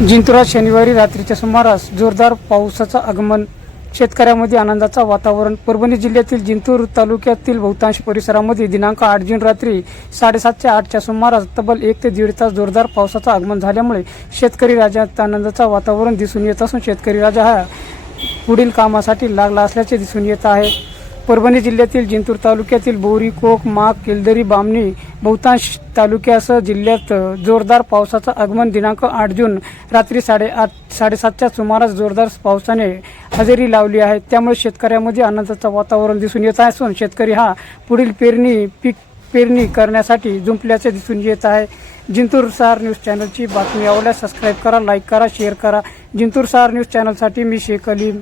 जिंतुरात शनिवारी रात्रीच्या सुमारास जोरदार पावसाचं आगमन. शेतकऱ्यामध्ये आनंदाचं वातावरण. परभणी जिल्ह्यातील जिंतूर तालुक्यातील बहुतांश परिसरामध्ये दिनांक आठ जून रात्री साडेसातच्या आठच्या सुमारास तब्बल एक ते दीड तास जोरदार पावसाचं आगमन झाल्यामुळे शेतकरी राजात आनंदाचं वातावरण दिसून येत असून शेतकरी राजा हा पुढील कामासाठी लागला असल्याचे दिसून येत आहे. परभणी जिल्ह्यातील जिंतूर तालुक्यातील बोरी कोक माग केलदरी बामणी बहुतांश तालुक्यासह जिल्ह्यात जोरदार पावसाचं आगमन दिनांक आठ जून रात्री साडेआठ साडेसातच्या सुमारास जोरदार पावसाने हजेरी लावली आहे. त्यामुळे शेतकऱ्यामध्ये आनंदाचं वातावरण दिसून येत असून शेतकरी हा पुढील पेरणी पीक पेरणी करण्यासाठी जुंपल्याचे दिसून येत आहे. जिंतूर सार न्यूज चॅनलची बातमी आवडल्यास सबस्क्राईब करा लाईक करा शेअर करा. जिंतूर सार न्यूज चॅनलसाठी मी शेख अलीम.